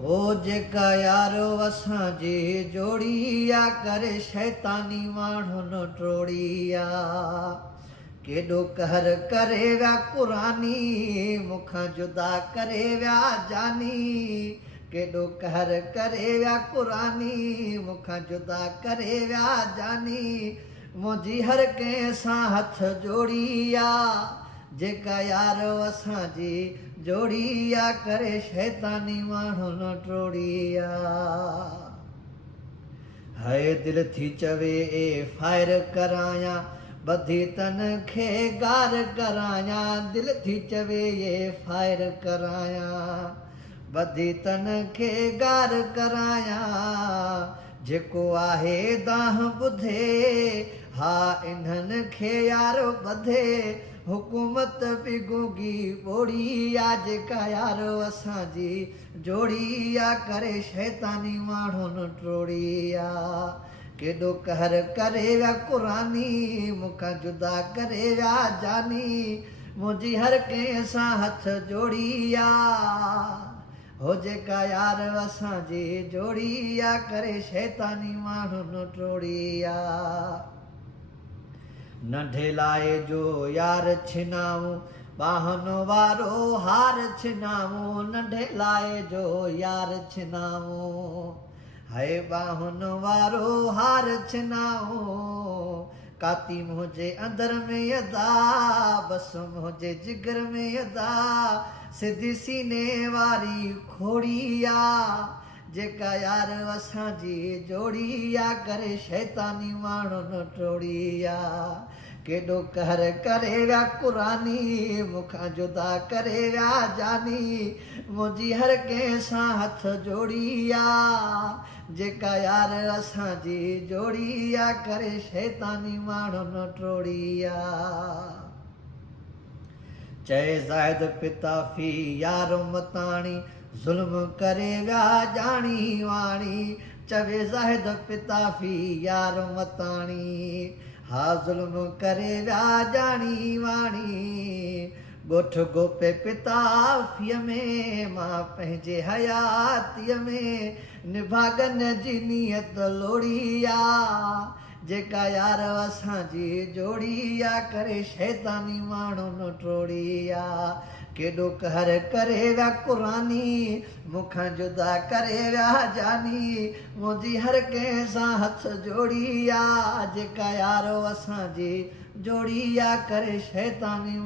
ओ जेका यारो असांजी जोड़ी आ करे शैतानी माण्हुनि टोड़ी आ। केॾो कहर करे विया कुरानी मूंखां जुदा करे विया जानी। केॾो कहर करे विया कुरानी मूंखां जुदा करे विया जानी। मुंहिंजी हर कंहिं सां हथ जोड़ी आ जेका यारो असांजी जोड़ी आ करे शैतानी माण्हुनि टोड़ी आ। हाय दिल थी चवे ए फायर करायां ॿधी तन खे गार करायां। दिल थी चवे ए फायर करायां ॿधी तन खे गार करायां। जेको आहे दाह ॿुधे हा इन्हनि खे यारो ॿधे। हुकूमत बि गूंगी ॿोड़ी आ जेका यारो असांजी जोड़ी आ करे शैतानी माण्हुनि टोड़ी आ। केॾो कहर करे विया कुरानी मूंखां जुदा करे विया जानी। मुंहिंजी हर कंहिं सां हथ जोड़ी आ हो जेका यार असांजी जोड़ी आ करे शैतानी माण्हुनि टोड़ी आ। नंढे लाइ जो यार छिनाऊं ॿाहुनि वारो हार छिनाऊं। नंढे लाइ जो यार छिनाऊं हाय ॿाहुनि वारो हार छिनाऊं। काती मुंहिंजे अंदर में अदा बस मुंहिंजे जिगर में अदा। सिधी सीने वारी खोड़ी आ जेका यार असांजी जोड़ी आ करे शैतानी माण्हुनि टोड़ी आ। केॾो कहर करे विया कुरानी मूंखां जुदा करे विया जानी। मुंहिंजी हर कंहिं सां हथ जोड़ी आ जेका यार असांजी जोड़ी आ करे शैतानी माण्हुनि टोड़ी आ। चए ज़ाहिद पिताफ़ी यारो मताणी ज़ुल्म करे विया ॼाणी वाणी। चवे ज़ाहिद पिताफ़ी यारो मताणी हा ज़ुल्म करे विया ॼाणी वाणी। ॻोठ गोपे पिताफ़ीअ में मां पंहिंजे हयातीअ में निभागन जी नियत लोड़ी आ जेका यार असांजी जोड़ी आ करे शैतानी माण्हुनि टोड़ी आ। केॾो कहर करे विया कुरानी मूंखां जुदा करे विया जानी। मुंहिंजी हर कंहिं सां हथ जोड़ी आ जेका यारो असांजी जोड़ी आ करे शैतानी